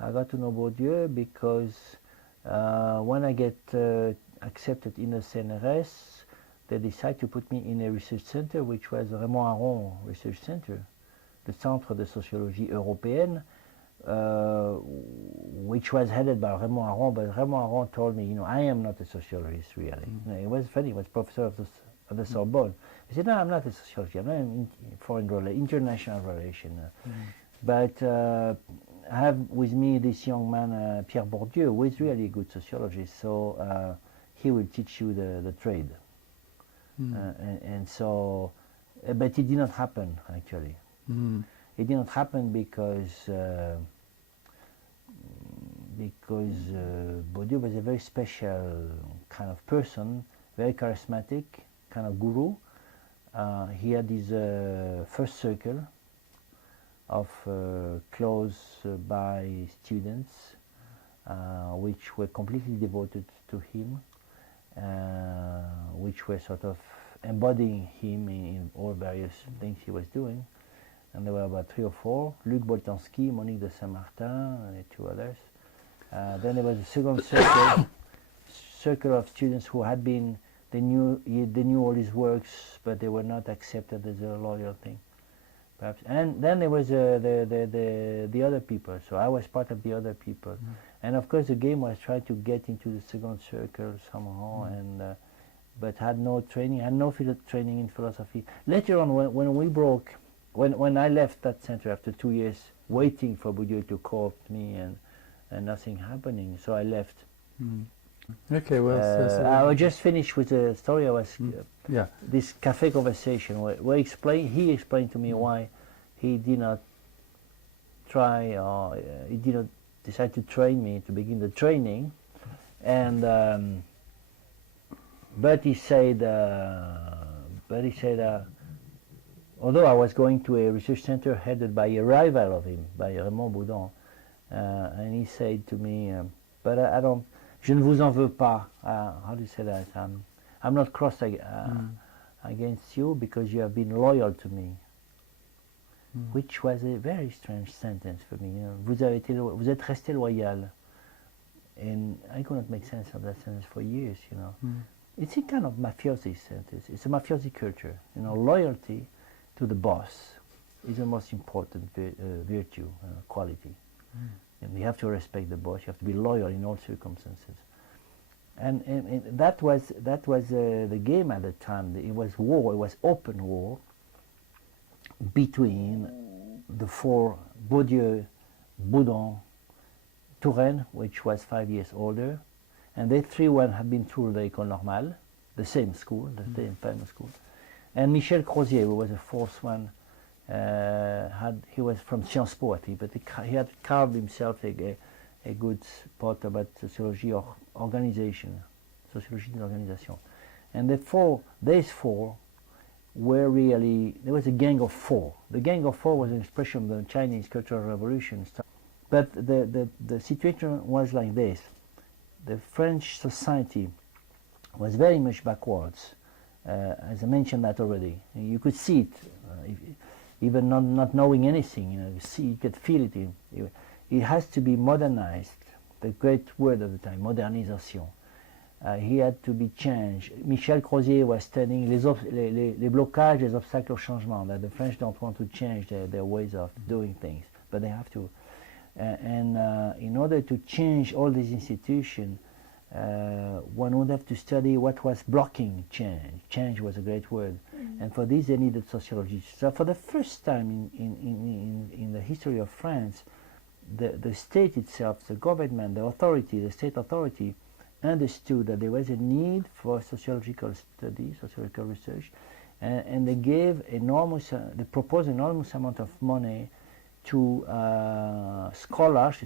I got to know Bourdieu because when I get accepted in the CNRS, they decide to put me in a research center, which was Raymond Aron Research Center, the Centre de Sociologie Européenne, which was headed by Raymond Aron. But Raymond Aron told me, I am not a sociologist, really. It was funny. He was professor of the Sorbonne. He said, no, I'm not a sociologist. I'm not in foreign international relation. But I have with me this young man, Pierre Bourdieu, who is really a good sociologist. So he will teach you the trade. And so, but it did not happen, actually. It did not happen because Bourdieu was a very special kind of person, very charismatic, kind of guru. He had his first circle of close by students, which were completely devoted to him, which were sort of embodying him in all various things he was doing. And there were about 3 or 4, Luc Boltanski, Monique de Saint-Martin, and 2 others. Then there was a second circle of students who had been, they knew all his works, but they were not accepted as a loyal thing, perhaps. And then there was the other people, so I was part of the other people. And of course the game was trying to get into the second circle somehow, and but had no training, had no training in philosophy. Later on, when we broke, when I left that center after 2 years, waiting for Bourdieu to co-opt me and nothing happening, so I left. Okay, well, I just finished with the story. I was this cafe conversation where he explained to me why he did not try, or he did not decide to train me to begin the training, and but he said although I was going to a research center headed by a rival of him, by Raymond Boudon, and he said to me, but I don't, je ne vous en veux pas. How do you say that? I'm not cross against you because you have been loyal to me. Which was a very strange sentence for me. Vous êtes resté loyal. And I could not make sense of that sentence for years, It's a kind of mafiosi sentence. It's a mafiosi culture. Loyalty to the boss is the most important virtue, quality. And you have to respect the boss. You have to be loyal in all circumstances. And that was the game at the time. It was war. It was open war between the 4 Bourdieu, Boudon, Touraine, which was 5 years older, and they 3 had been through the École Normale, the same school, the same famous school. And Michel Crozier, who was the 4th one, he was from Sciences Po, I think, but he had carved himself a good spot about sociology or organization, sociologie de l'organisation. And these 4 were really, there was a gang of 4. The gang of 4 was an expression of the Chinese Cultural Revolution. But the situation was like this. The French society was very much backwards, as I mentioned that already. You could see it, even not knowing anything. You could feel it. It has to be modernized. The great word of the time, modernisation. He had to be changed. Michel Crozier was studying les blocages, les obstacles au changement, that the French don't want to change their ways of doing things, but they have to. And in order to change all these institutions, one would have to study what was blocking change. Change was a great word. And for this they needed sociologists. So for the first time in the history of France, the state itself, the government, the authority, the state authority, understood that there was a need for sociological study, sociological research, and they proposed enormous amount of money to scholars,